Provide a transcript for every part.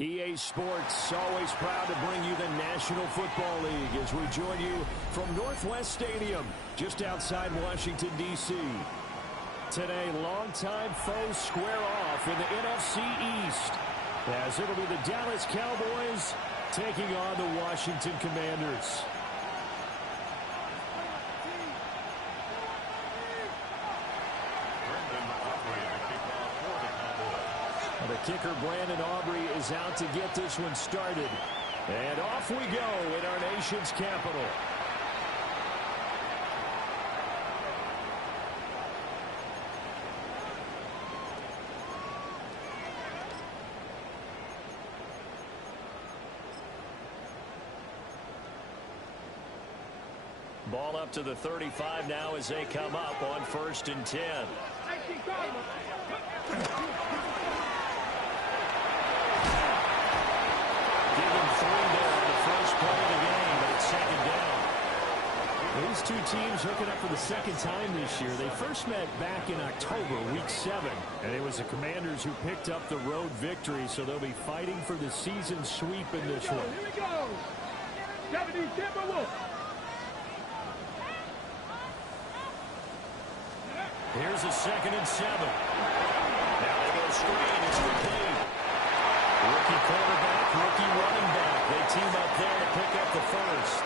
EA Sports, always proud to bring you the National Football League as we join you from Northwest Stadium, just outside Washington, D.C. Today, longtime foes square off in the NFC East, as it'll be the Dallas Cowboys taking on the Washington Commanders. The kicker, Brandon Aubrey, is out to get this one started. And off we go in our nation's capital. Ball up to the 35 now as they come up on 1st and 10. These two teams hooking up for the second time this year. They first met back in October, week 7. And it was the Commanders who picked up the road victory, so they'll be fighting for the season sweep in this one. Here we go. 70 Timberwolves. Here's a 2nd and 7. Now they go screen. It's complete. Rookie quarterback, rookie running back. They team up there to pick up the first.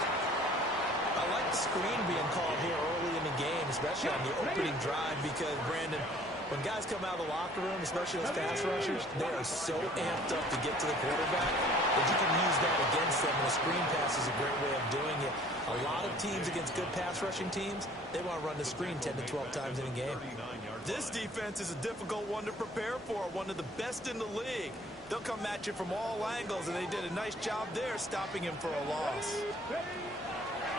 I like the screen being called here early in the game, especially on the opening drive, because, Brandon, when guys come out of the locker room, especially those pass rushers, they are so amped up to get to the quarterback that you can use that against them, and a screen pass is a great way of doing it. A lot of teams against good pass rushing teams, they want to run the screen 10 to 12 times in a game. This defense is a difficult one to prepare for, one of the best in the league. They'll come at you from all angles, and they did a nice job there stopping him for a loss.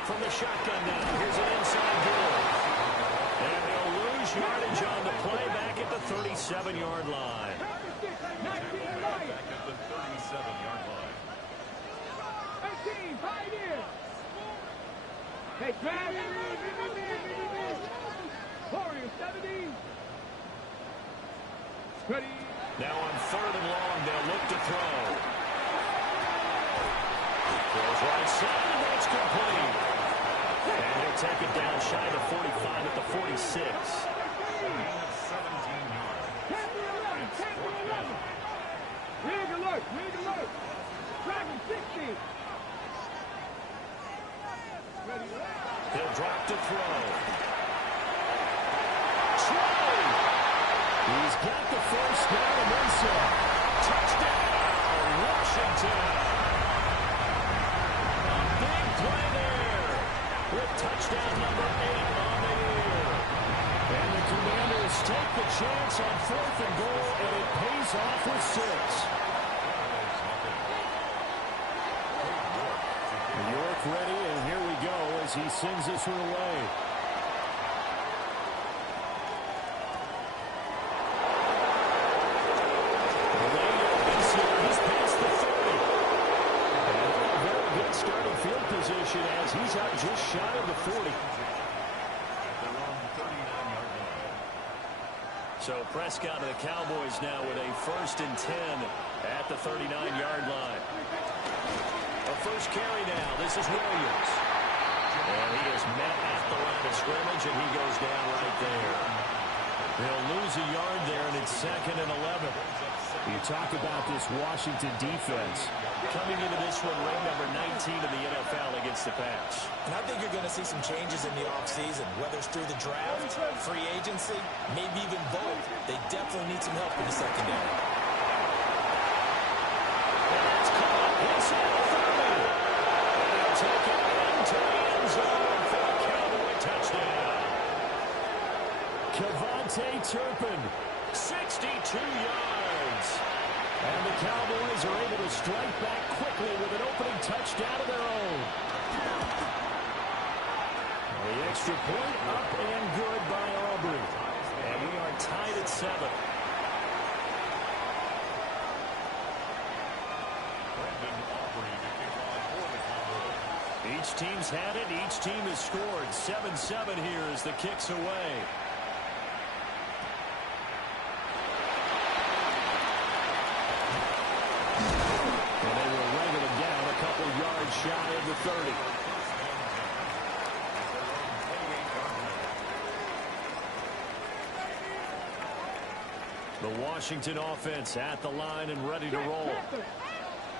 From the shotgun now, here's an inside goal. And they'll lose yardage on the play back at the 37-yard line. Back at the 37-yard line. 18, 5 years. Hey, grab it. Warriors, 17. Ready. Now on 3rd and long, they'll look to throw. Throws right side, and that's complete. And he'll take it down shy of 45 at the 46. 10 to 11. Rig alert. Dragon 60. Ready. He'll drop to throw. Troy! He's got the first down and then some. Touchdown, Washington! A big play there with touchdown number 8 on the year. And the Commanders take the chance on 4th and goal, and it pays off with 6. York ready, and here we go as he sends this one away. The lane opens here. He's past the 30. And a very good starting field position as he's out just shy of the 40. So Prescott and the Cowboys now with a 1st and 10 at the 39-yard line. A first carry now. This is Williams. And he is met at the line of scrimmage, and he goes down right there. They'll lose a yard there, and it's 2nd and 11. You talk about this Washington defense. Coming into this one, ranked number 19 in the NFL against the pass. And I think you're going to see some changes in the offseason, whether it's through the draft, free agency, maybe even both. They definitely need some help in the secondary. And that's caught inside the 30. And they'll take it into the end zone for a Cowboy touchdown. Kevontae Turpin, 62 yards. And the Cowboys are able to strike back quickly with an opening touchdown of their own. The extra point up and good by Aubrey. And we are tied at 7. Each team's had it. Each team has scored. 7-7 here as the kick's away. shy of the 30. The Washington offense at the line and ready to roll.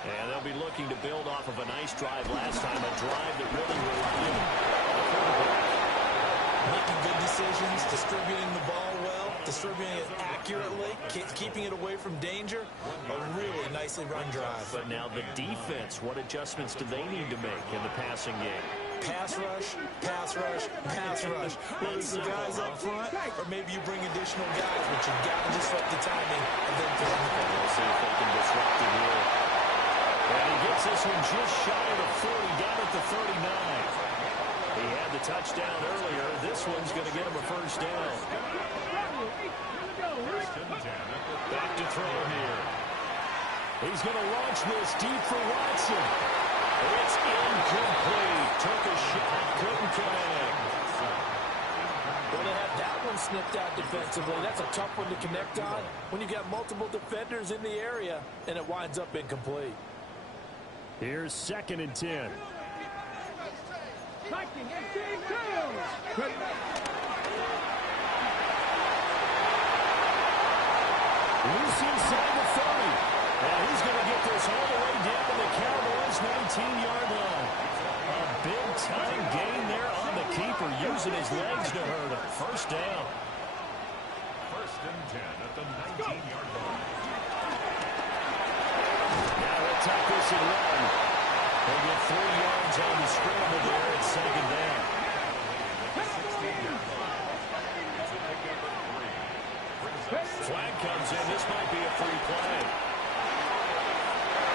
And they'll be looking to build off of a nice drive last time, a drive that really relied on the quarterback. Making good decisions, distributing the ball well, distributing it accurately, keeping it away from danger. A really nicely run drive. But now the defense, what adjustments do they need to make in the passing game? Pass rush, pass rush, pass rush. Whether it's the guys up front, or maybe you bring additional guys, but you've got to disrupt the timing and then throw the ball. We'll see if they can disrupt it here. And he gets this one just shy of the 40, down at the 39. He had the touchdown earlier. This one's going to get him a first down. Back to throw here. He's going to launch this deep for Watson. It's incomplete. Took a shot, couldn't connect. Well, they had that one snipped out defensively. That's a tough one to connect on when you got multiple defenders in the area, and it winds up incomplete. Here's 2nd and 10. Loose inside the 30. And he's going to get this all the way down to the Cowboys' 19-yard line. A big-time gain there on the keeper, using his legs to hurt him. First down. 1st and 10 at the 19-yard line. Now he'll tuck this and run. He'll get 3 yards on the scramble there at 2nd down. Flag comes in. This might be a free play.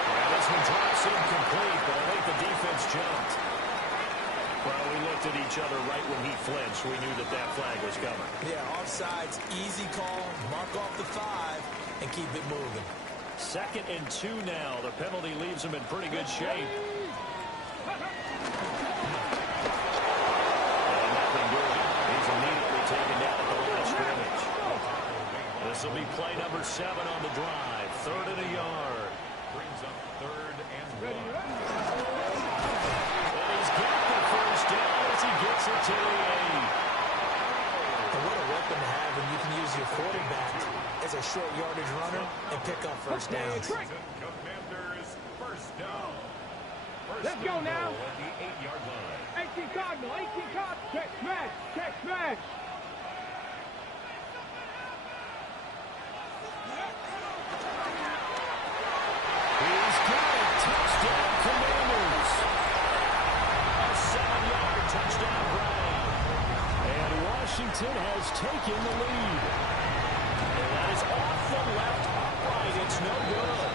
And this one drops incomplete, but I think the defense jumped. Well, we looked at each other right when he flinched. We knew that that flag was coming. Yeah, offsides, easy call, mark off the 5, and keep it moving. 2nd and 2 now. The penalty leaves him in pretty good shape. And nothing doing. He's immediately taken down at the line of scrimmage. This will be play number 7 on the drive. 3rd and a yard. Brings up 3rd and 1. And he's got the first down as he gets it to the 8. And what a weapon to have when you can use your quarterback as a short yardage runner and pick up first downs. Commanders, first down. Let's go now. At the 8-yard line. 18 Cardinal, 18 Cardinal. Check smash, check smash. He's got it. Touchdown, Commanders. A 7-yard touchdown run. And Washington has taken the lead. And that is off the left upright. It's no good.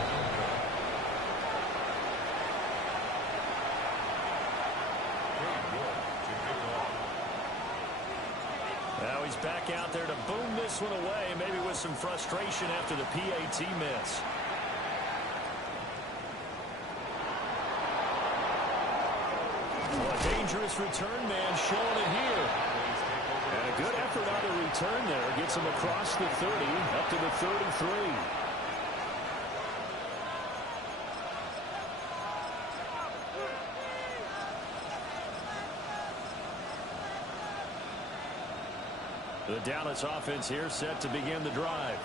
Now he's back out there to boom this one away, maybe with some frustration after the PAT miss. A dangerous return man showing it here. And a good effort on the return there. Gets him across the 30, up to the 33. The Dallas offense here set to begin the drive.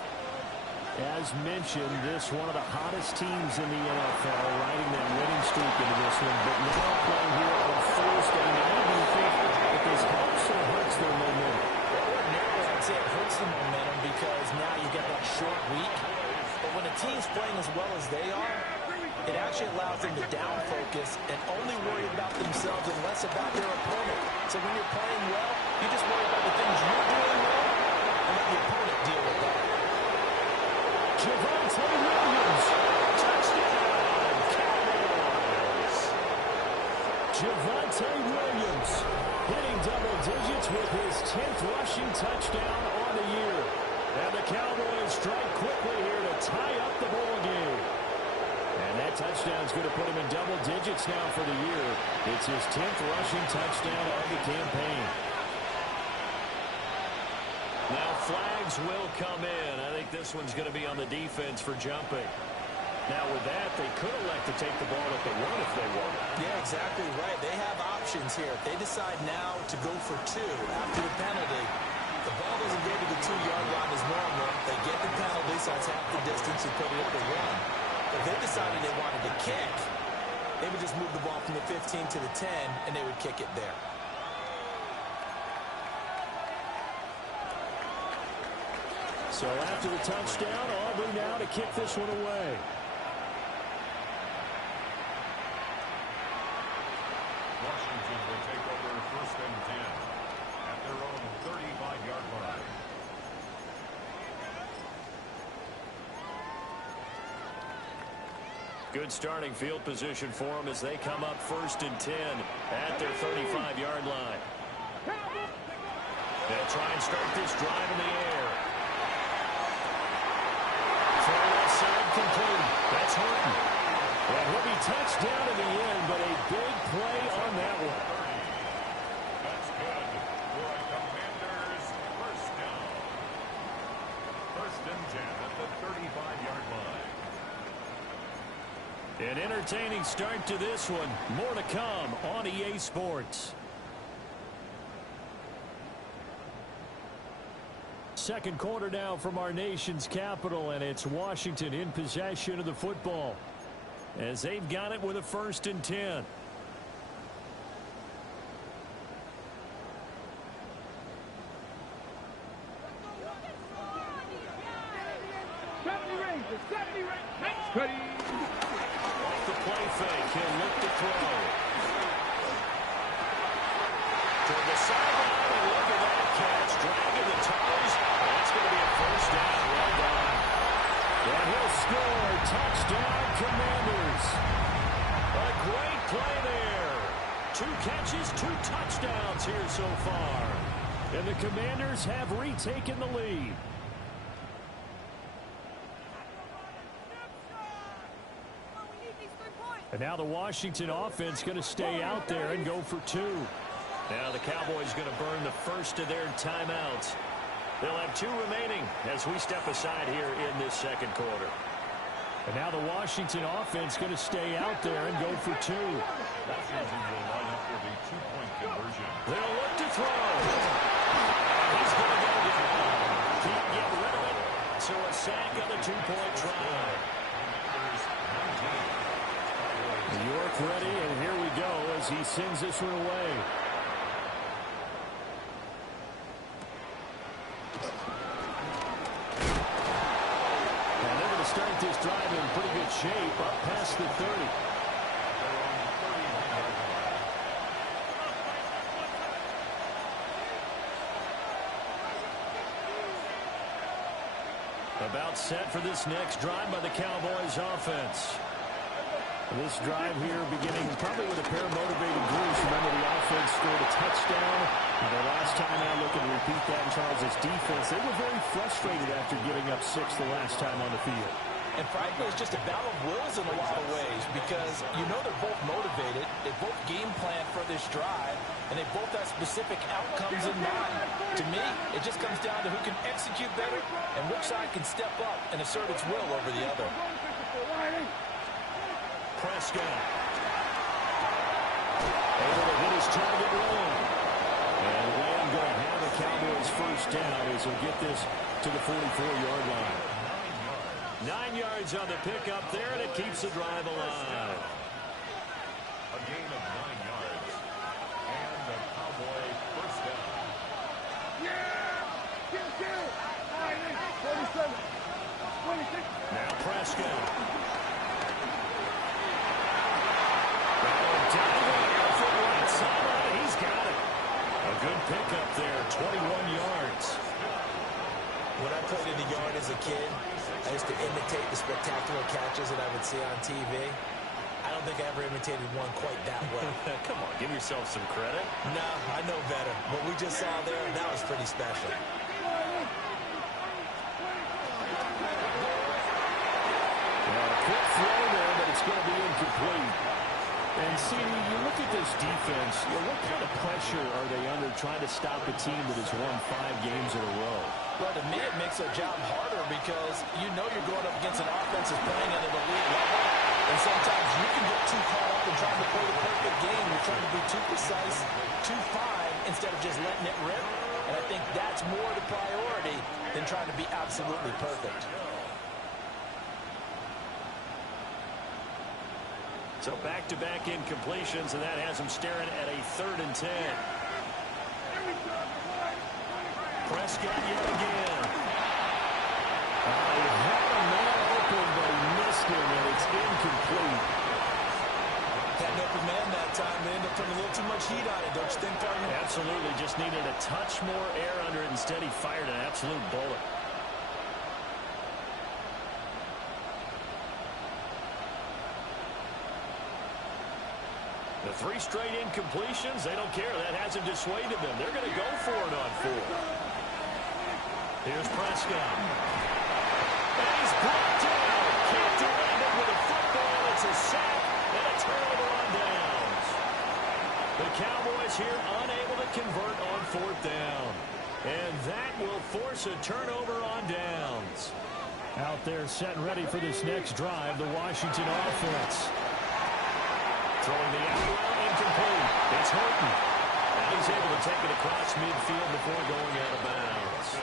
As mentioned, this one of the hottest teams in the NFL, riding that winning streak into this one, but now playing here on Thursday night. Do you think that this helps or hurts their momentum? Ordinarily, I'd say it hurts the momentum because now you get that short week. But when a team's playing as well as they are, it actually allows them to down focus and only worry about themselves and less about their opponent. So when you're playing well, you just worry about the things you're doing well and let the opponent deal with that. Javonte Williams, touchdown, Cowboys. Javonte Williams hitting double digits with his 10th rushing touchdown on the year. And the Cowboys strike quickly here to tie up the ball game. And that touchdown is going to put him in double digits now for the year. It's his 10th rushing touchdown of the campaign. Now flags will come in. I think this one's going to be on the defense for jumping. Now, with that, they could elect to take the ball at the 1 if they want. Yeah, exactly right. They have options here. If they decide now to go for 2 after the penalty, the ball doesn't go to the 2-yard line as normal. They get the penalty, so it's half the distance and put it at the 1. If they decided they wanted to kick, they would just move the ball from the 15 to the 10, and they would kick it there. So after the touchdown, Aubrey now to kick this one away. Washington will take over 1st and 10 at their own 35-yard line. Good starting field position for them as they come up 1st and 10 at their 35-yard line. They'll try and start this drive in the air. Throw left side complete. That's Horton. And he'll be touched down in the end, but a big play on that one. That's good for a Commanders first down. 1st and 10 at the 35-yard line. An entertaining start to this one. More to come on EA Sports. Second quarter now from our nation's capital, and it's Washington in possession of the football as they've got it with a 1st and 10. Off the play fake, he'll look to throw. To the sideline, and look at that catch, dragging the toes. That's going to be a 1st down. Well done. And he'll score. Touchdown, Commanders. A great play there. 2 catches, 2 touchdowns here so far. And the Commanders have retaken the lead. And now the Washington offense going to stay out there and go for 2. Now the Cowboys going to burn the first of their timeouts. They'll have 2 remaining as we step aside here in this second quarter. And now the Washington offense going to stay out there and go for 2. Washington will line up for the 2-point conversion. They'll look to throw. He's going to go down. Can't get rid of it. So a sack on the 2-point try. York ready, and here we go as he sends this one away. And they're going to start this drive in pretty good shape up past the 30. About set for this next drive by the Cowboys offense. This drive here beginning probably with a pair of motivated groups. Remember, the offense scored a touchdown. Their last time out, looking to repeat that in Charles' defense. They were very frustrated after giving up 6 the last time on the field. And frankly, it's just a battle of wills in a lot of ways because you know they're both motivated. They both game plan for this drive, and they both have specific outcomes in mind. To me, it just comes down to who can execute better and which side can step up and assert its will over the other. Prescott able to hit his target wrong. And Lamb going to have a Cowboys first down as he'll get this to the 44-yard line. 9 yards on the pickup there, and it keeps the drive alive. A gain of 9 yards. And a Cowboy first down. Now Prescott. He's got it. A good pickup there, 21 yards. When I played in the yard as a kid, I used to imitate the spectacular catches that I would see on TV. I don't think I ever imitated one quite that well. Come on, give yourself some credit. No, I know better. What we just saw there, that was pretty special. Quick throw there, but it's going to be incomplete. And see, you look at this defense, what kind of pressure are they under trying to stop a team that has won 5 games in a row? Well, to me, it makes their job harder matter because you know you're going up against an offense that's playing at an elite level. And sometimes you can get too caught up in trying to play the perfect game. You're trying to be too precise, too fine, instead of just letting it rip. And I think that's more the priority than trying to be absolutely perfect. So back-to-back incompletions, and that has him staring at a 3rd and 10. Prescott yet again. He had a man open, but he missed him, and it's incomplete. Had an open man that time. They ended up putting a little too much heat on it, don't you think, partner? Absolutely. Just needed a touch more air under it. Instead, he fired an absolute bullet. The 3 straight incompletions, they don't care. That hasn't dissuaded them. They're going to go for it on 4. Here's Prescott. And he's brought down. Can't do anything with a football. It's a sack and a turnover on downs. The Cowboys here unable to convert on 4th down. And that will force a turnover on downs. Out there set and ready for this next drive, the Washington offense. Throwing the out route, incomplete. It's Horton. And he's able to take it across midfield before going out of bounds.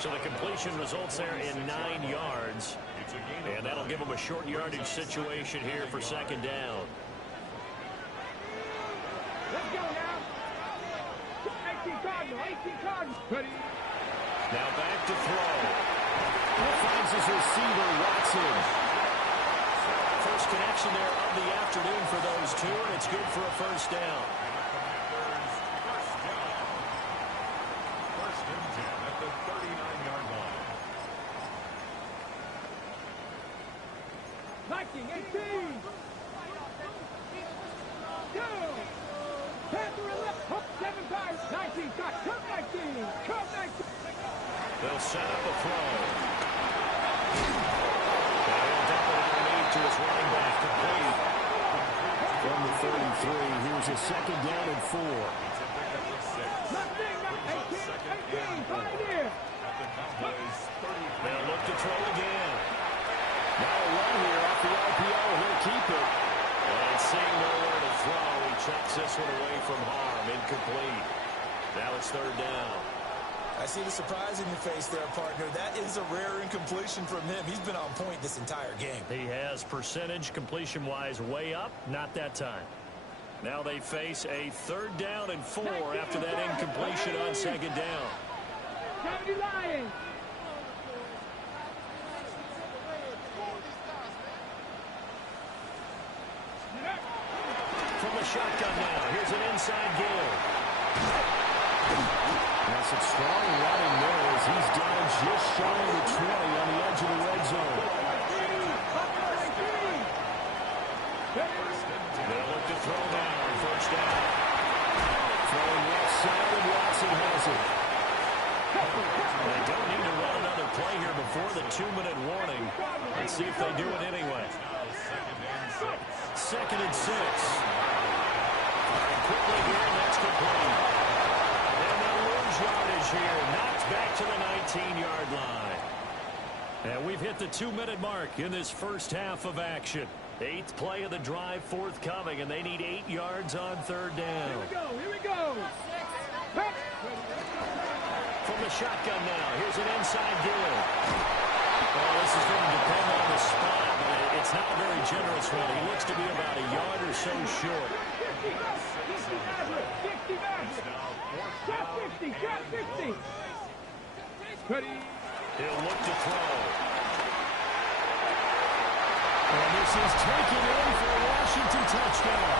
So the completion results there in 9 yards. And that'll give him a short yardage situation here for 2nd down. Let's go now. 18 Cardinal, 18 Cardinal. Ready. Now back to throw. And finds his receiver, Watson. First connection there of the afternoon for those two, and it's good for a 1st down. First and 10 at the 39-yard line. 19, 18. Go. Panther left, hook 7 times. 19, come 19, come 19. They'll set up a throw. To his running back, complete. From the 33, here's a 2nd down and 4. Nothing, 18, Pioneer. They'll look to throw again. Now a run here off the RPO. He'll keep it. And seeing nowhere to throw, he checks this one away from harm. Incomplete. Now it's 3rd down. I see the surprise in your face there, partner. That is a rare incompletion from him. He's been on point this entire game. He has percentage completion-wise way up. Not that time. Now they face a 3rd down and 4 after that incompletion on 2nd down. 70 Lions. From the shotgun now. Here's an inside give. That's some strong running there as he's down just shy of the 20 on the edge of the red zone. They'll look to throw now on 1st down. Throwing left side, and Watson has it. They don't need to run another play here before the 2-minute warning. Let's see if they do it anyway. 2nd and 6. Quickly here, and that's complete. And they'll lose yardage here. Knocked back to the 19-yard line. And we've hit the 2-minute mark in this first half of action. 8th play of the drive forthcoming, and they need 8 yards on 3rd down. Here we go. From the shotgun now, here's an inside give. Well, this is going to depend on the spot, but it's not a very generous one. He looks to be about a yard or so short. 50. Ready. He'll look to throw. And this is taken in for a Washington touchdown.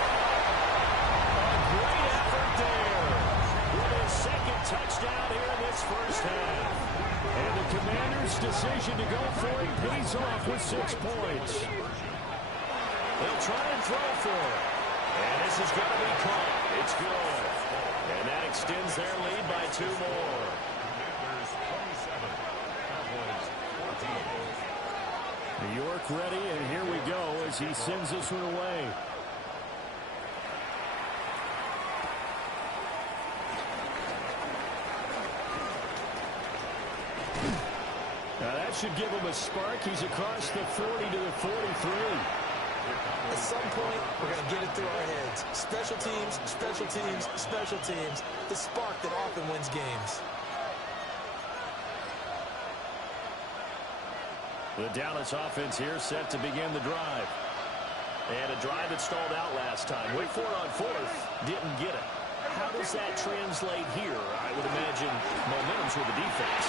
A great effort there. With his 2nd touchdown here in this first half. And the Commanders' decision to go for it pays off with 6 points. They'll try and throw for it. And this is going to be caught. It's good. And that extends their lead by 2 more. Commanders 27, Cowboys 14. New York ready, and here we go as he sends this one away. Now that should give him a spark. He's across the 40 to the 43. At some point, we're going to get it through our heads. Special teams, special teams, special teams. The spark that often wins games. The Dallas offense here set to begin the drive. And a drive that stalled out last time. Went for it on fourth. Didn't get it. How does that translate here? I would imagine momentum's with the defense.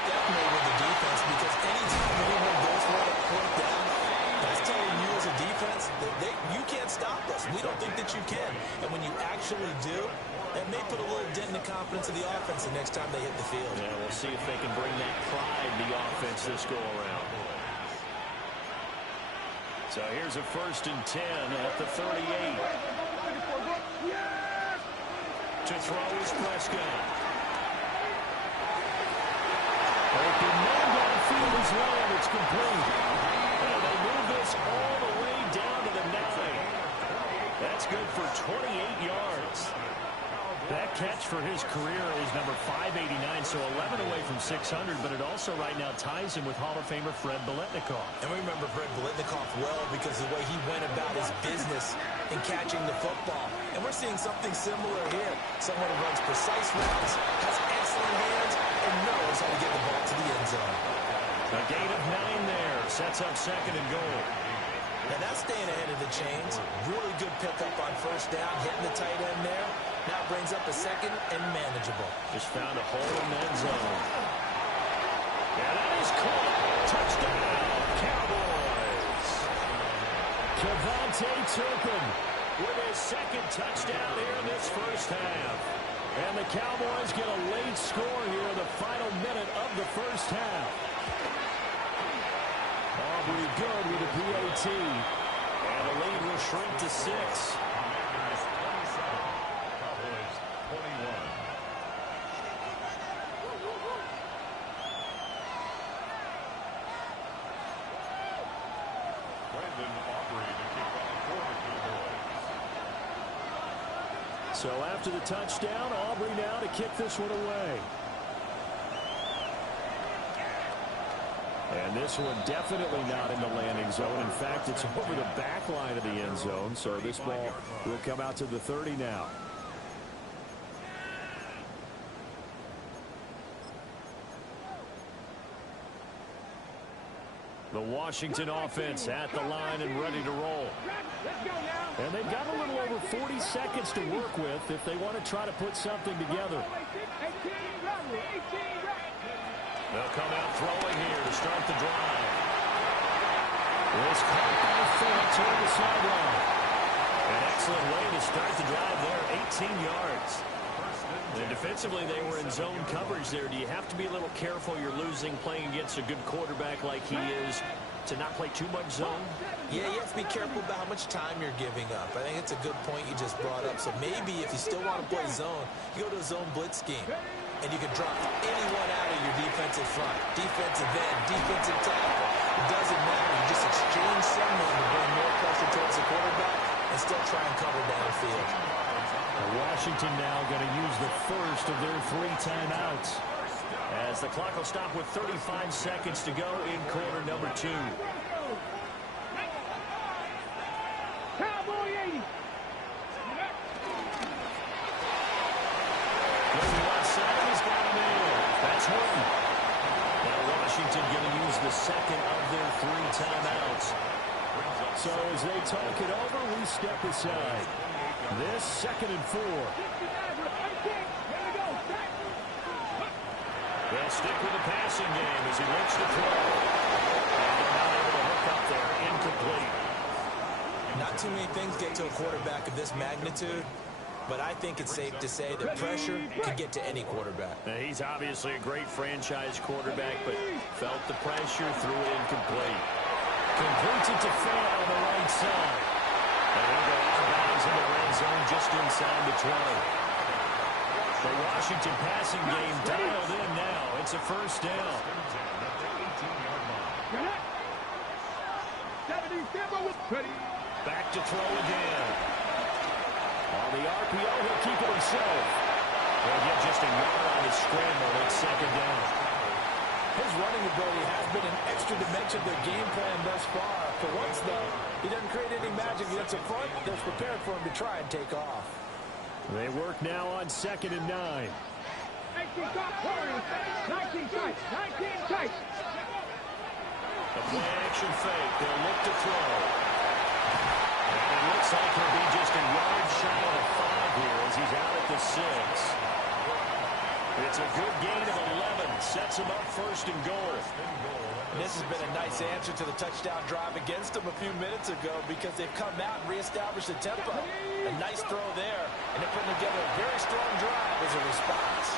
Definitely with the defense, because anytime anyone goes for it fourth down, that's telling you as a defense that you can't stop us. We don't think that you can. And when you actually do, that may put a little dent in the confidence of the offense the next time they hit the field. Yeah, we'll see if they can bring that pride to the offense this go-around. So here's a 1st and 10 at the 38. To throw is Prescott. Open man downfield is Lamb. It's complete. And they move this all the way down to the 9. That's good for 28 yards. That catch for his career is number 589, so 11 away from 600, but it also right now ties him with Hall of Famer Fred Biletnikoff. And we remember Fred Biletnikoff well because of the way he went about his business in catching the football. And we're seeing something similar here. Someone who runs precise routes, has excellent hands, and knows how to get the ball to the end zone. A gain of 9 there, sets up 2nd and goal. Now that's staying ahead of the chains. Really good pickup on 1st down, hitting the tight end there. Now brings up a 2nd and manageable. Just found a hole in that zone. And that is caught. Touchdown, Cowboys. Kevontae Turpin with his 2nd touchdown here in this 1st half. And the Cowboys get a late score here in the final minute of the 1st half. Aubrey good with a PAT. And the lead will shrink to 6. So after the touchdown, Aubrey now to kick this one away. And this one definitely not in the landing zone. In fact, it's over the back line of the end zone. So this ball will come out to the 30 now. The Washington offense at the line and ready to roll. And they've got a little over 40 seconds to work with if they want to try to put something together. They'll come out throwing here to start the drive. This caught by Fant toward the sideline. An excellent way to start the drive there, 18 yards. And defensively, they were in zone coverage there. Do you have to be a little careful? You're losing playing against a good quarterback like he is to not play too much zone? Yeah, you have to be careful about how much time you're giving up. I think it's a good point you just brought up. So maybe if you still want to play zone, you go to a zone blitz scheme. And you can drop anyone out of your defensive front, defensive end, defensive tackle. It doesn't matter. You just exchange someone to bring more pressure towards the quarterback and still try and cover downfield. Washington now going to use the first of their 3 timeouts as the clock will stop with 35 seconds to go in quarter number 2. Cowboy 80. Looking left side, he's got him in. That's Horton. Now Washington going to use the second of their 3 timeouts. So as they talk it over, we step aside. This 2nd and 4. They'll stick with the passing game as he looks to throw. And they're not able to hook up there. Incomplete. Not too many things get to a quarterback of this magnitude, but I think it's safe to say that pressure can get to any quarterback. Now, he's obviously a great franchise quarterback, but felt the pressure, threw it incomplete. Completes it to Fant on the right side. And he'll go out of bounds in the red zone just inside the 20. The Washington passing game dialed in now. It's a 1st down. Back to throw again. On the RPO, he'll keep it himself. He'll get just a yard on his scramble. It's 2nd down. His running ability has been an extra dimension to the game plan thus far. For once, though, he doesn't create any magic against the front that's prepared for him to try and take off. They work now on 2nd and 9. 19 top Warriors. 19 tight. 19 tight. A play action fake. They'll look to throw. And it looks like he'll be just a yard shy of a 5 here as he's out at the 6. It's a good gain of 11. Sets him up 1st and goal. This has been a nice answer to the touchdown drive against them a few minutes ago because they've come out and reestablished the tempo. A nice throw there, and they're putting together a very strong drive as a response.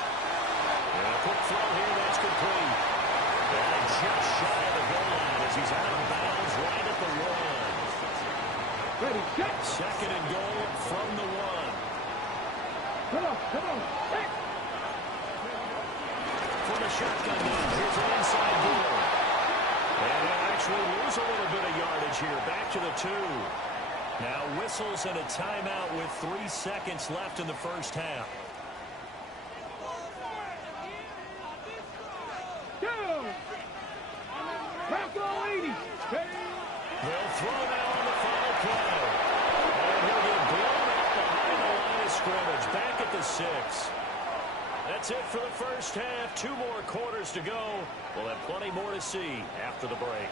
And a quick throw here, that's complete. And just shy of the goal line as he's out of bounds right at the 1. Ready, set. 2nd and goal from the 1. Come on. Hey. From the shotgun now, here's an inside goal. And they'll actually lose a little bit of yardage here. Back to the 2. Now whistles and a timeout with 3 seconds left in the first half. Go. Back all 80. Hey. They'll throw now on the final play. And he'll get blown up behind the line of scrimmage. Back at the 6. That's it for the first half. 2 more quarters to go. We'll have plenty more to see after the break.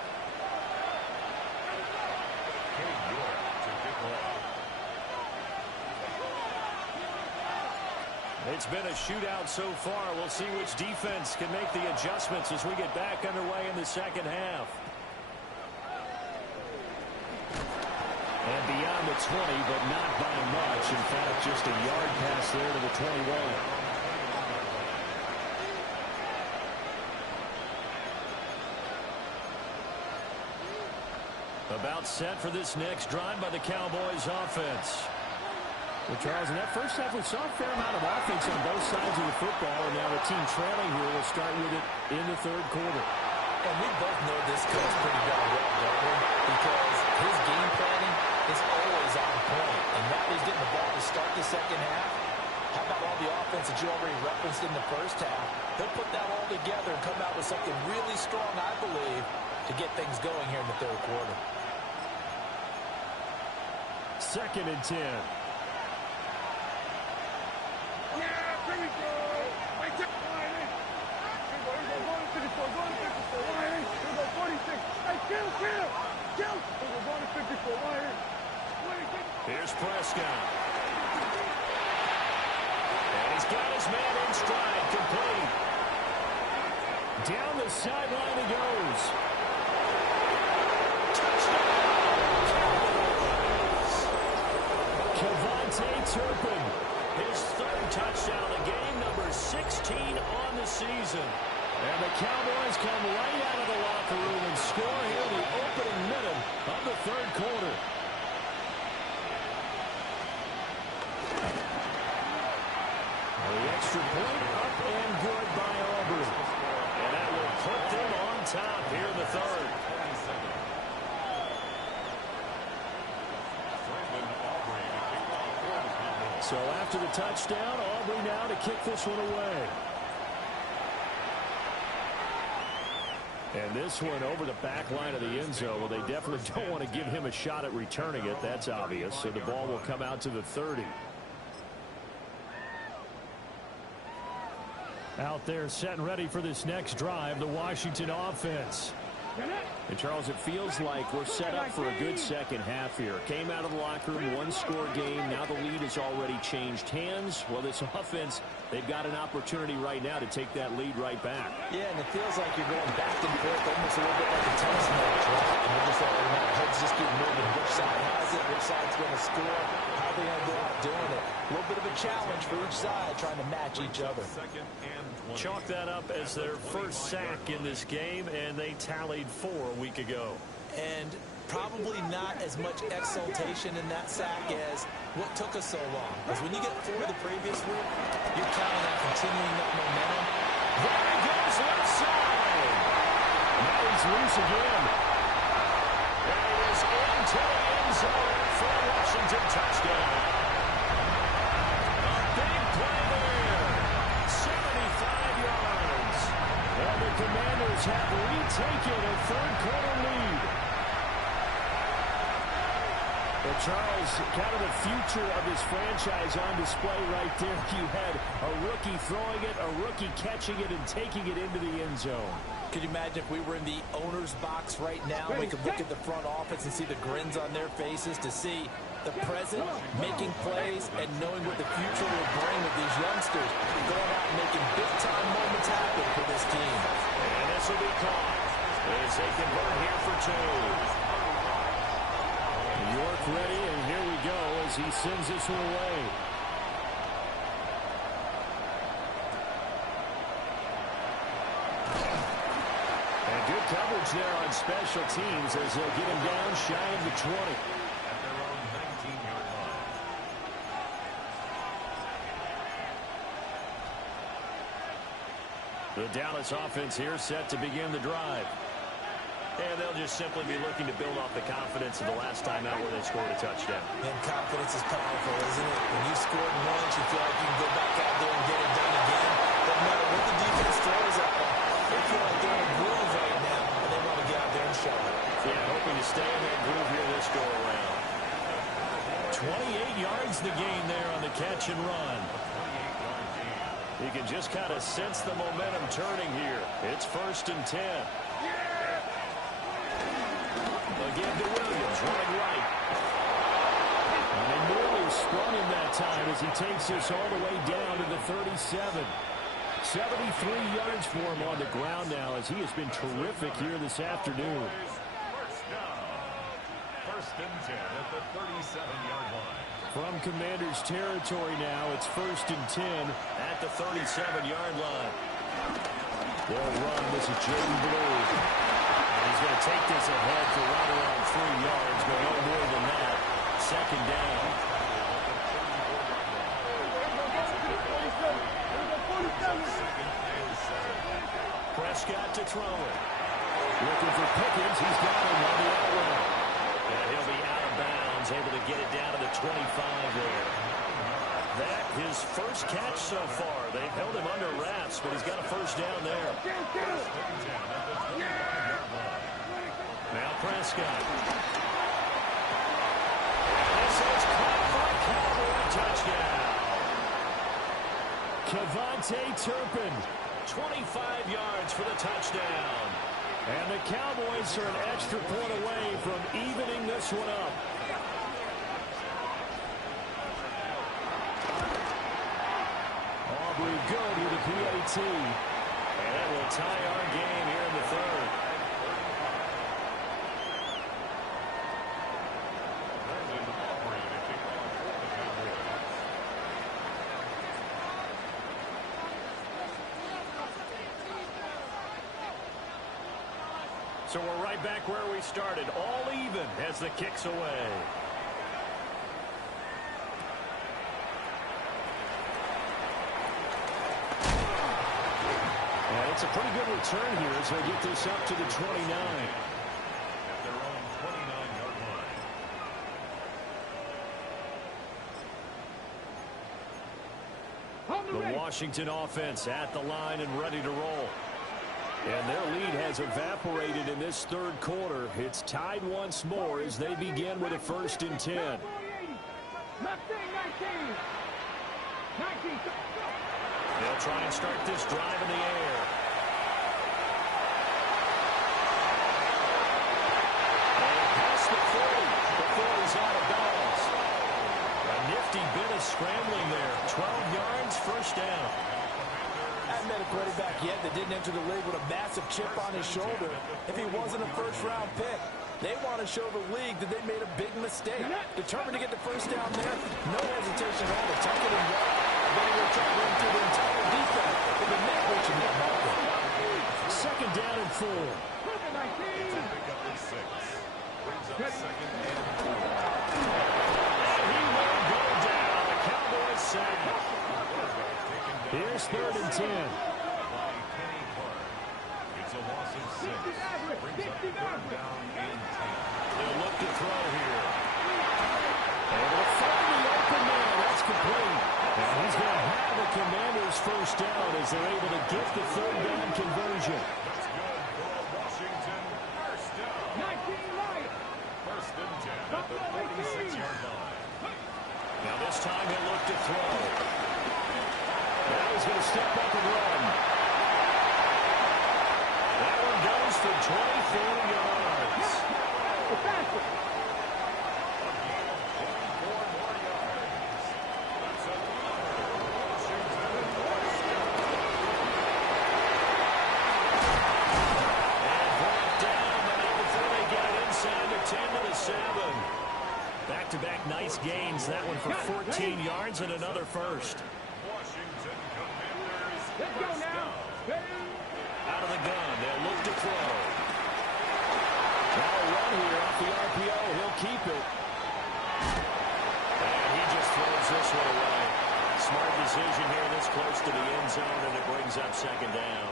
It's been a shootout so far. We'll see which defense can make the adjustments as we get back underway in the second half. And beyond the 20, but not by much. In fact, just a yard pass there to the 21. About set for this next drive by the Cowboys offense. Well, Charles, in that first half, we saw a fair amount of offense on both sides of the football, and now the team trailing here will start with it in the 3rd quarter. And we both know this coach pretty darn well, don't we? Because his game planning is always on point. And now he's getting the ball to start the second half. How about all the offense that you already referenced in the first half? He'll put that all together and come out with something really strong, I believe, to get things going here in the 3rd quarter. 2nd and 10. Yeah, here we go. Right there. Line in. Here we go. Going to 54. Going to 54. Line in. Here we go. 46. Hey, kill. Here we go. Going to 54. Line in. 26. Here's Prescott. And he's got his man in stride, complete. Down the sideline he goes. Turpin, his 3rd touchdown of the game, number 16 on the season. And the Cowboys come right out of the locker room and score here in the opening minute of the 3rd quarter. The extra point up and good by Aubrey. And that will put them on top here in the 3rd. So after the touchdown, Aubrey now to kick this one away. And this one over the back line of the end zone. Well, they definitely don't want to give him a shot at returning it. That's obvious. So the ball will come out to the 30. Out there set and ready for this next drive, the Washington offense. And, Charles, it feels like we're set up for a good second half here. Came out of the locker room, 1-score game. Now the lead has already changed hands. Well, this offense, they've got an opportunity right now to take that lead right back. Yeah, and it feels like you're going back and forth almost a little bit like a tennis match, right? And we're just letting our heads just keep moving. Which side has it? Which side's going to score? How are they going to go out doing it? A little bit of a challenge for each side, trying to match each other. Chalk that up as their first sack in this game, and they tallied 4 a week ago. And probably not as much exultation in that sack as what took us so long. Because when you get 4 the previous week, you're counting on continuing that momentum. There he goes, left side. Now he's loose again. And it is into the end zone for a Washington touchdown. A big play there. 75 yards. And the the Commanders have retaken a third-quarter lead. Well, Charles, kind of the future of this franchise on display right there. You had a rookie throwing it, a rookie catching it, and taking it into the end zone. Could you imagine if we were in the owner's box right now? We could look at the front office and see the grins on their faces, to see the present, making plays, and knowing what the future will bring with these youngsters going out and making big-time moments happen for this team. And this will be caught as they convert here for two. York ready, and here we go as he sends this one away. And good coverage there on special teams as they'll get him down shy of the 20. At their own 19-yard line. The Dallas offense here set to begin the drive. And they'll just simply be looking to build off the confidence of the last time out where they scored a touchdown. And confidence is powerful, isn't it? When you scored once, you feel like you can go back out there and get it done again. Doesn't matter what the defense throws at them. They feel like they're in a groove right now, and they want to get out there and show it. Yeah, hoping to stay in that groove here this go-around. 28 yards the gain there on the catch and run. You can just kind of sense the momentum turning here. It's 1st and 10. Again to Williams, running right. And they nearly sprung him that time as he takes this all the way down to the 37. 73 yards for him on the ground now as he has been terrific here this afternoon. First down. 1st and 10 at the 37-yard line. From Commanders territory now, it's 1st and 10 At the 37-yard line. They'll run. This is Jordan Blue. He's going to take this ahead for right around 3 yards, but no more than that. 2nd down. Prescott to throw it. Looking for Pickens. He's got him on the outrun. And he'll be out of bounds, able to get it down to the 25 there. That his first catch so far. They've held him under wraps, but he's got a 1st down there. Now Prescott. This is caught for a Cowboy touchdown. Kevontae Turpin. 25 yards for the touchdown. And the Cowboys are an extra point away from evening this one up. Aubrey good with a PAT. And that will tie our game here in the 3rd. So we're right back where we started, all even as the kick's away. And it's a pretty good return here as they get this up to the 29. At their own 29-yard line. The Washington offense at the line and ready to roll. And their lead has evaporated in this 3rd quarter. It's tied once more as they begin with a 1st and 10. 19. They'll try and start this drive in the air. And past the 40 before he's out of bounds. A nifty bit of scrambling there. 12 yards, 1st down. I haven't met a quarterback yet that didn't enter the league with a massive chip on his shoulder if he wasn't a 1st-round pick. They want to show the league that they made a big mistake. Determined to get the 1st down there. No hesitation at all to tuck it and go. Then he will try to run through the entire defense with a net reaching that marker. 2nd down and 4. Pick up the 6. Brings up 2nd and 4. And he will go down. The Cowboys sack. Here's 3rd and 10. By Kenny Clark. It's a loss of 6. Brings up 3rd down and 10. They'll look to throw here. Able to find the open man. That's complete. And he's going to have the Commanders first down as they're able to get the third down conversion. That's good for a Washington first down. 19 right. First and 10 at the 46-yard line. Now this time he'll look to throw. Now he's going to step up and run. That one goes for 24 yards. Back-to-back nice gains. That one for 14 yards and another first. Washington Commanders. Let's go now. Out of the gun. They'll look to throw. Now a run here off the RPO. He'll keep it. And he just throws this one away. Smart decision here this close to the end zone, and it brings up second down.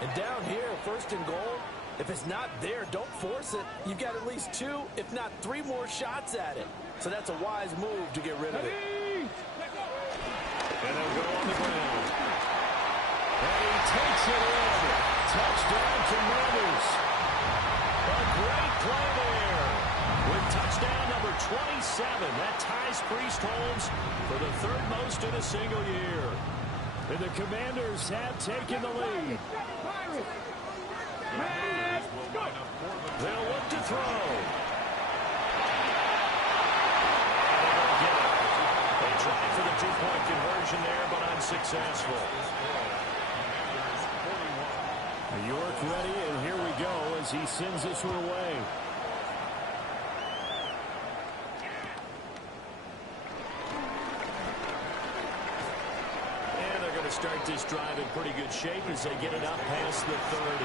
And down here, first and goal, if it's not there, don't force it. You've got at least 2, if not 3 more shots at it. So that's a wise move to get rid of it. And they'll go on the ground. And he takes it in. Touchdown, Commanders. A great play there. With touchdown number 27. That ties Priest Holmes for the third most in a single year. And the Commanders have taken the lead. They'll look to throw. They tried for the 2-point conversion there, but unsuccessful. York ready, and here we go as he sends this one away. And they're going to start this drive in pretty good shape as they get it up past the 30.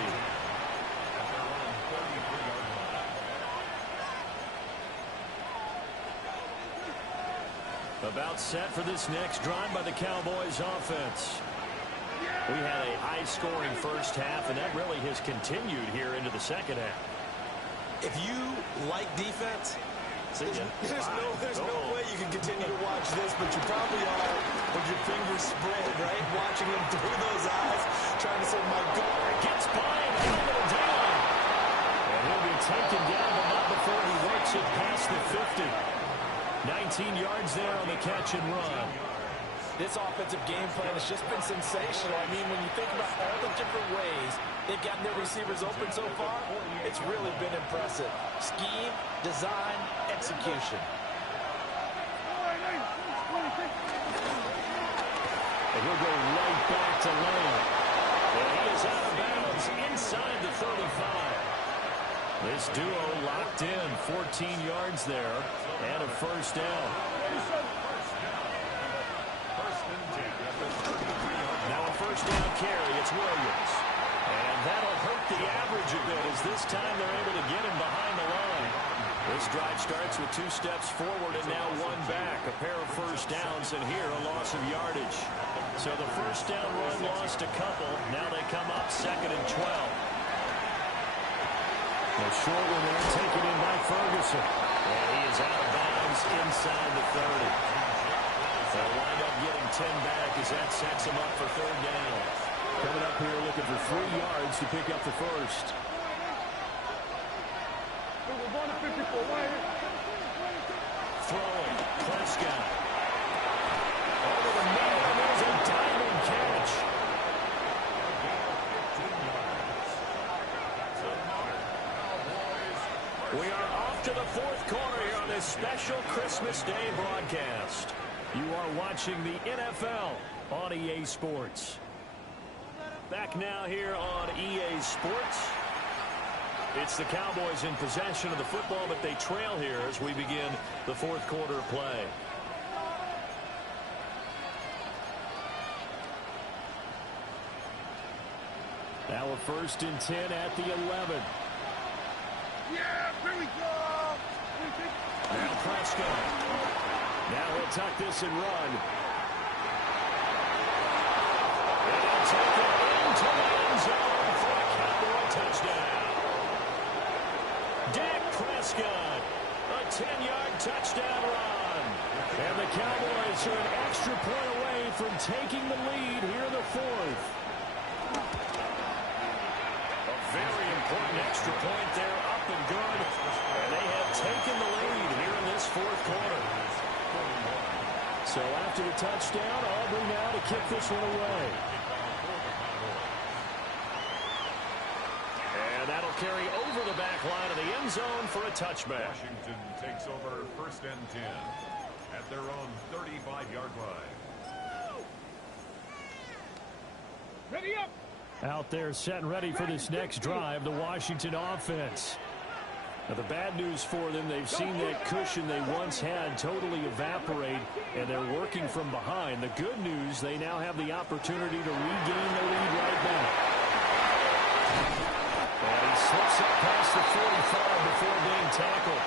About set for this next drive by the Cowboys offense. We had a high-scoring first half, and that really has continued here into the second half. If you like defense, there's no way you can continue to watch this, but you probably are with your fingers spread, right? Watching him through those eyes, trying to say, my God. Gets by him, little down. And he'll be taken down, but not before he works it past the 50. 19 yards there on the catch and run. This offensive game plan has just been sensational. I mean, when you think about all the different ways they've gotten their receivers open so far, it's really been impressive. Scheme, design, execution. And he'll go right back to Lamb. And he is out of bounds inside the 35. This duo locked in, 14 yards there, and a first down. Now a first down carry, it's Williams. And that'll hurt the average a bit as this time they're able to get him behind the line. This drive starts with 2 steps forward and now 1 back. A pair of first downs, and here a loss of yardage. So the first down run lost a couple. Now they come up 2nd and 12. A short one there, taken in by Ferguson. And he is out of bounds inside the 30. They'll wind up getting 10 back as that sets him up for third down. Coming up here looking for 3 yards to pick up the first. Throwing, Prescott. Over the middle, and there's a diamond catch. We are off to the 4th quarter here on this special Christmas Day broadcast. You are watching the NFL on EA Sports. Back now here on EA Sports. It's the Cowboys in possession of the football, but they trail here as we begin the 4th quarter play. Now a 1st and 10 at the 11. Yeah, here we go. Now Prescott. Now he'll tuck this and run. And he'll take it into the end zone for a Cowboy touchdown. Dak Prescott, a 10-yard touchdown run. And the Cowboys are an extra point away from taking the lead here in the fourth. A very important extra point there, up and good. And they have taken the lead here in this fourth quarter. So after the touchdown, Aubrey now to kick this one away. And that'll carry over the back line of the end zone for a touchback. Washington takes over 1st and 10 at their own 35-yard line. Ready up. Out there set and ready for this next drive, the Washington offense. Now, the bad news for them, they've seen that cushion they once had totally evaporate, and they're working from behind. The good news, they now have the opportunity to regain the lead right back. And he slips up past the 45 before being tackled.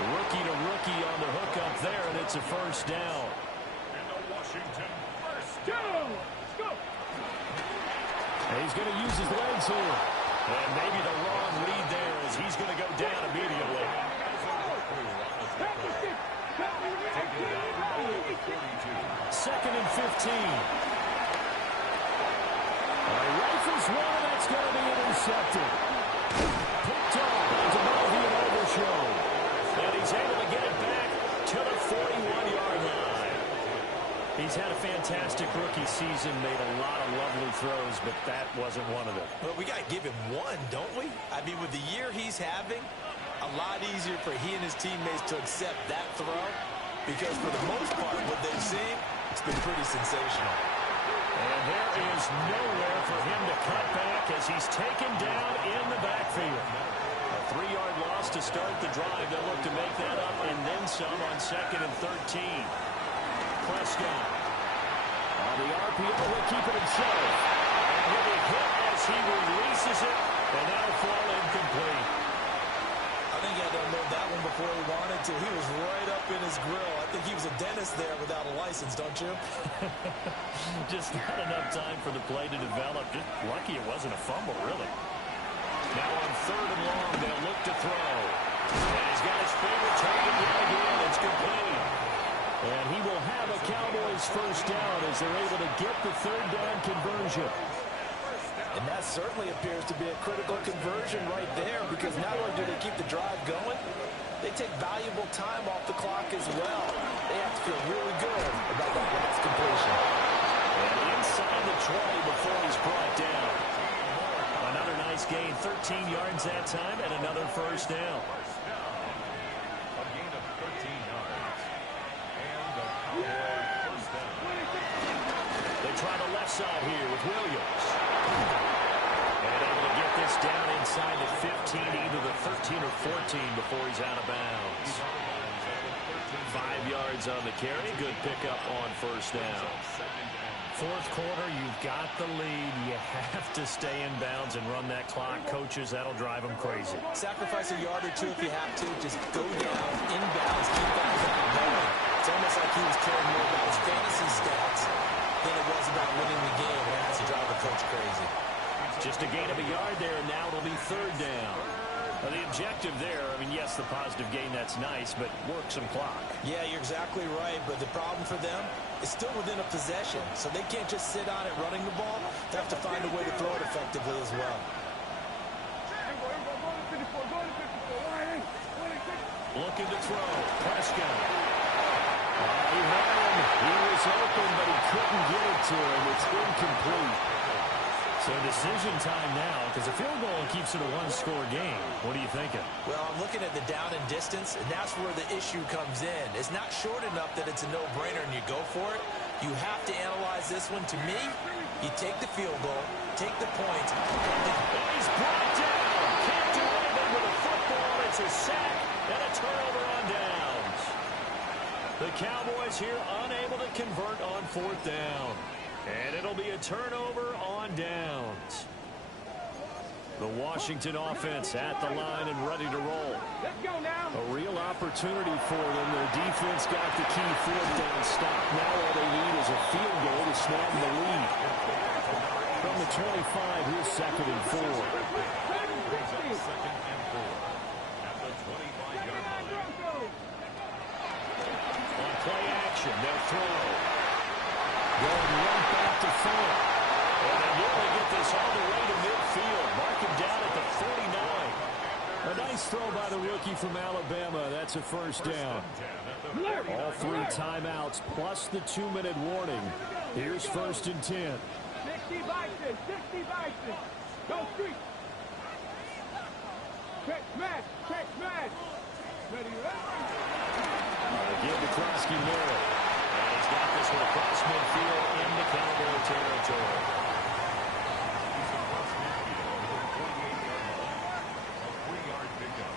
Rookie to rookie on the hook up there, and it's a first down. And the Washington first down. Let's go. And he's going to use his legs here. And maybe the wrong read there as he's going to go down immediately. Second and 15. Rifles one, that's going to be intercepted. Picked off by DeMarvin and Overshow. And he's able to get it back to the 41-yard line. He's had a fantastic rookie season, made a lot of lovely throws, but that wasn't one of them. Well, we got to give him one, don't we? I mean, with the year he's having, a lot easier for he and his teammates to accept that throw because for the most part, what they've seen, it's been pretty sensational. And there is nowhere for him to cut back as he's taken down in the backfield. A 3-yard loss to start the drive. They'll look to make that up and then some on 2nd and 13. Prescott. On the RPO, will keep it himself. And he'll be hit as he releases it, and that'll fall incomplete. I think he had to unload that one before he wanted to. He was right up in his grill. I think he was a dentist there without a license, don't you? Just not enough time for the play to develop. Just lucky it wasn't a fumble, really. Now on 3rd and long, they'll look to throw. And he's got his finger target right in. It's complete. And he will have a Cowboys first down as they're able to get the 3rd down conversion. And that certainly appears to be a critical conversion right there because not only do they keep the drive going, they take valuable time off the clock as well. They have to feel really good about that last completion. And inside the 20 before he's brought down. Another nice gain, 13 yards that time, and another first down. A gain of 13 yards. And the Cowboys first down. They try the left side here with Williams. And able to get this down inside the 15, either the 13 or 14 before he's out of bounds. 5 yards on the carry. Good pickup on first down. Fourth quarter, you've got the lead. You have to stay in bounds and run that clock. Coaches, that'll drive them crazy. Sacrifice a yard or two if you have to. Just go down, inbounds, keep that clock going. It's almost like he was caring more about his fantasy stats than it was about winning the game. That has to drive a coach crazy. Just a gain of a yard there, and now it'll be 3rd down. Well, the objective there, I mean, yes, the positive gain, that's nice, but work some clock. Yeah, you're exactly right, but the problem for them is still within a possession, so they can't just sit on it running the ball. They have to find a way to throw it effectively as well. Looking to throw. Prescott. He had him. He was open, but he couldn't get it to him. It's incomplete. So decision time now, because a field goal keeps it a one-score game. What are you thinking? Well, I'm looking at the down and distance, and that's where the issue comes in. It's not short enough that it's a no-brainer and you go for it. You have to analyze this one. To me, you take the field goal, take the point. And he's brought down. Can't do anything with a football. It's a sack and a turnover on downs. The Cowboys here unable to convert on 4th down. And it'll be a turnover on downs. The Washington offense at the line and ready to roll. Let's go now. A real opportunity for them. Their defense got the key 4th down stop. Now all they need is a field goal to snap the lead. From the 25, here's 2nd and 4. Second and 4 at the 25-yard line. On play action. They'll throw. Going right back to full. And they nearly get this all the way to midfield. Mark him down at the 49. A nice throw by the rookie from Alabama. That's a first down. All 3 timeouts plus the 2-minute warning. Here's 1st and 10. 60 Bison, 60 Bison. Go street. Check smash, check smash. Ready, Again, McCloskey middle. And he's got this one across midfield into Cowboy territory. He's across midfield over the 48-yard line. A 3-yard pickup.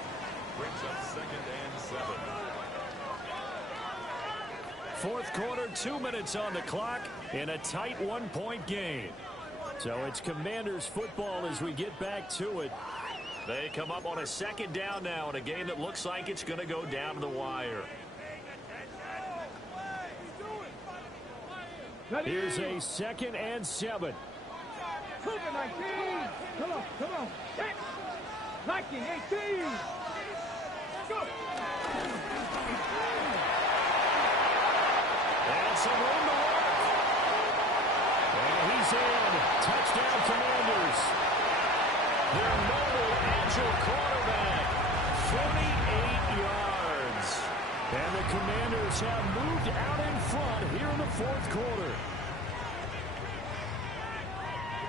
Brings up 2nd and 7. Fourth quarter, 2 minutes on the clock in a tight 1-point game. So it's Commanders football as we get back to it. They come up on a 2nd down now in a game that looks like it's going to go down to the wire. Here's a 2nd and 7. Look at 19. Come on, come on. 19, 18. Go. And some room to work. And he's in. Touchdown, Commanders. Their mobile, agile quarterback. 48 yards. And the Commanders have moved out in front here in the 4th quarter.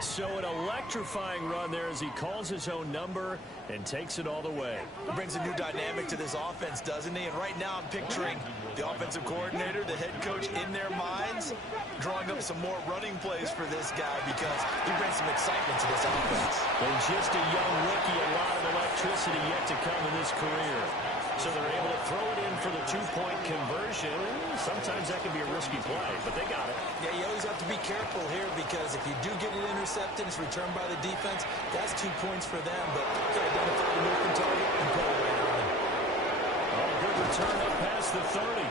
So an electrifying run there as he calls his own number and takes it all the way. He brings a new dynamic to this offense, doesn't he? And right now I'm picturing the offensive coordinator, the head coach in their minds, drawing up some more running plays for this guy because he brings some excitement to this offense. And just a young rookie, a lot of electricity yet to come in his career. So they're able to throw it in for the 2-point conversion. Sometimes that can be a risky play, but they got it. Yeah, you always have to be careful here because if you do get it intercepted, it's returned by the defense, that's 2 points for them. But you can identify the moving target and put it right on. Oh, good return up past the 30.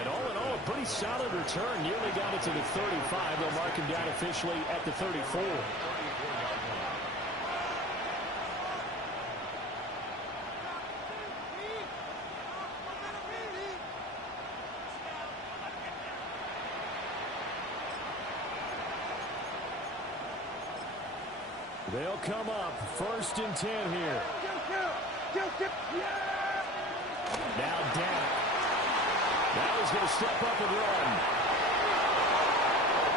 And all in all, a pretty solid return. Nearly got it to the 35. They'll mark him down officially at the 34. They'll come up 1st and 10 here. Now Dak. Now he's going to step up and run.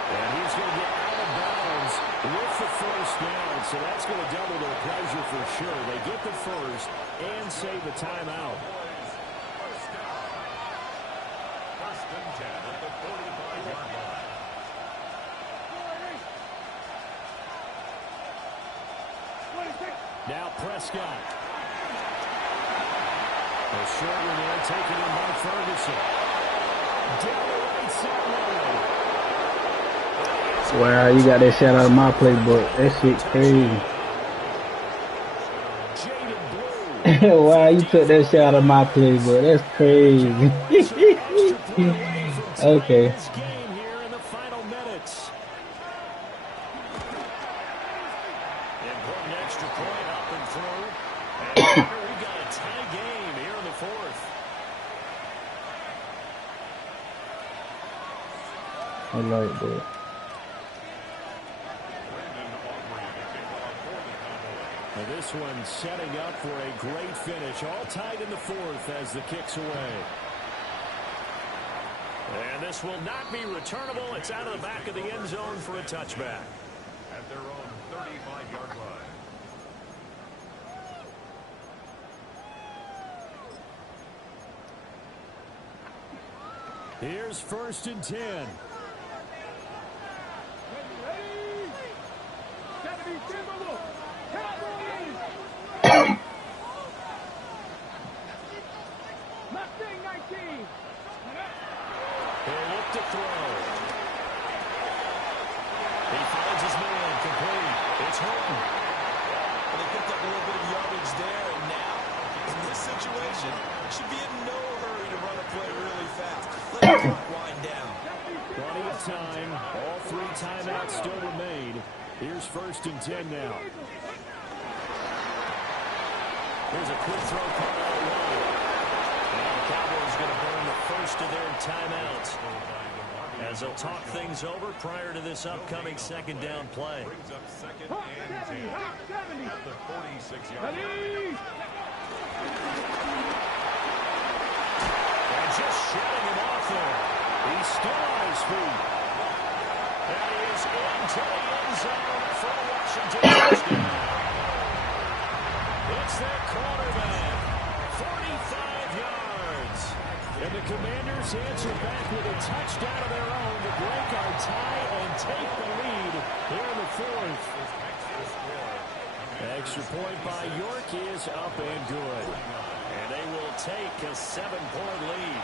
And he's going to get out of bounds with the first down. So that's going to double their pleasure for sure. They get the first and save the timeout. First and 10 at the 45-yard line. Now Prescott. A short one there, taken in by Ferguson. Down the right sideline. Wow, you got that shot out of my playbook. That shit crazy. Wow, you took that shot out of my playbook. That's crazy. Okay. I like that. Now this one setting up for a great finish. All tied in the 4th as the kick's away. And this will not be returnable. It's out of the back of the end zone for a touchback. At their own 35-yard line. Here's 1st and 10. They look to throw. He finds his man complete. It's Horton. Well, they picked up a little bit of yardage there, and now, in this situation, should be in no hurry to run a play really fast. Let the clock wind down. Plenty of time. All 3 timeouts still remain. Here's 1st and 10 now. Here's a quick throw caught out wide. And the Cowboys Cowboys going to burn the first of their timeouts as they'll talk things over prior to this upcoming second down play. Brings up second and 10 at the 46-yard line. And just shutting him off there. He's still on his feet. And he is into the end zone for the Washington touchdown. It's their quarterback. 45 yards. And the Commanders answer back with a touchdown of their own to break our tie and take the lead here in the fourth. Extra point by York is up and good. And they will take a 7-point lead.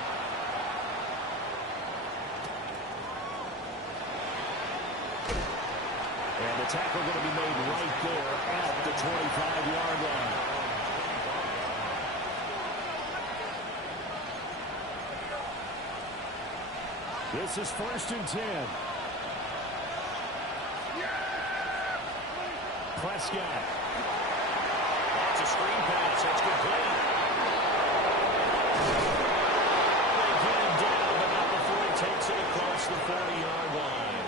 And the tackle going to be made right there at the 25-yard line. This is 1st and 10. Prescott. That's a screen pass. That's complete. They get him down, but not before he takes it across the 40-yard line.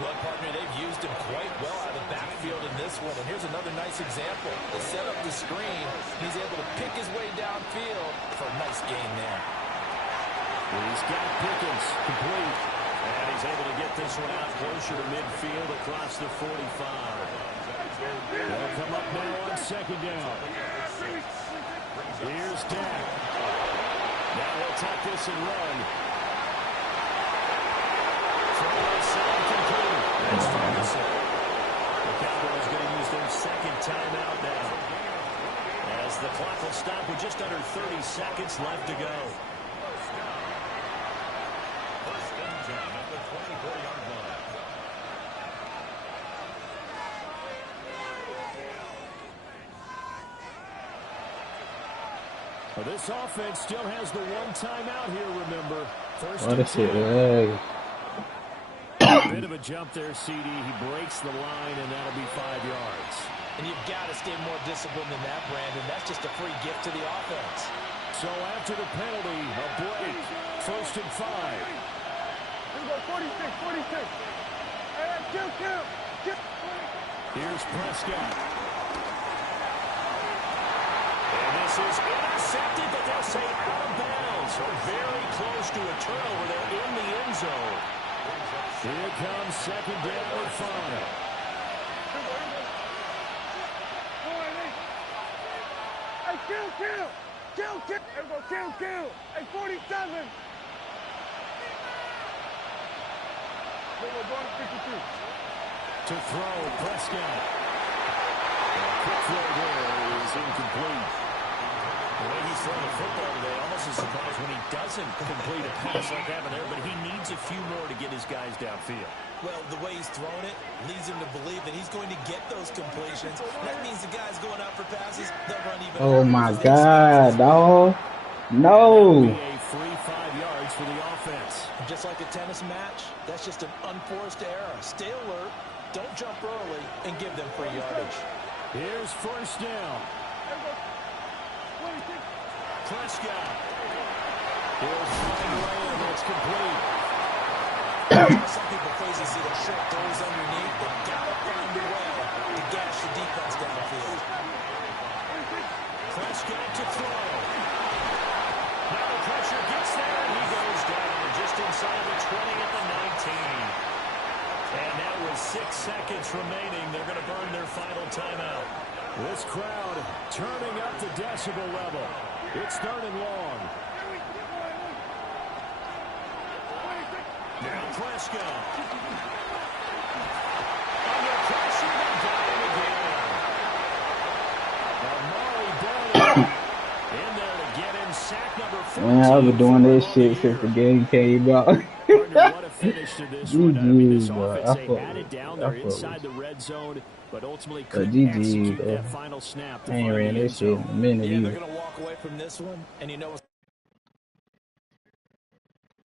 Well, partner, they've used him quite well out of the backfield in this one. And here's another nice example. They set up the screen. He's able to pick his way downfield for a nice gain there. He's got Pickens complete. And he's able to get this one out closer to midfield across the 45. They'll come up now on second down. Here's Dak. Now he'll take this and run. Complete. That's Ferguson. The Cowboys going to use their second timeout now. As the clock will stop with just under 30 seconds left to go. First and 10 at the 24-yard line. Well, this offense still has the one timeout here, remember. First What and is it? 10. Hey. Bit of a jump there, CD. He breaks the line, and that'll be 5 yards. And you've got to stay more disciplined than that, Brandon. That's just a free gift to the offense. So after the penalty, a break. 1st and 5. Here we go, 46. Hey, kill. Here's Prescott. And this is intercepted, but they'll say out of bounds. So very close to a turnover there in the end zone. Here comes second down and 5. Hey, kill. Here we go, kill. Hey, 47. Here we go, going to 52. To throw, Prescott. Quick throw there is incomplete. The way he's throwing the football today, almost a surprise when he doesn't complete a pass like that there, but he needs a few more to get his guys downfield. Well, the way he's thrown it leads him to believe that he's going to get those completions. That means the guys going out for passes, they'll run even Oh harder my because they God, expect dog. No. A free 5 yards for the offense. it. Just like a tennis match, that's just an unforced error. Stay alert, don't jump early, and give them free yardage. Here's 1st down. Prescott. Here's flying away, and it's complete. Some people crazy see their short throws underneath. They've got to find a way to gash the defense downfield. Prescott to throw. Now the pressure gets there, and he goes down just inside the 20 at the 19. And now with 6 seconds remaining, they're going to burn their final timeout. This crowd turning up the decibel level. It's 3rd and long. Now Prescott. Under pressure, they got him again. Amari Bell in there to get him. Sack number 14. Man, I've been doing this shit since the game came out. What a finish to this one. I mean, this GG, offense, they bro. had it down there inside the red zone, but ultimately But couldn't GG, execute bro. that final snap. I ain't ran this shit in a minute Yeah, they're either. going to walk away from this one, and you know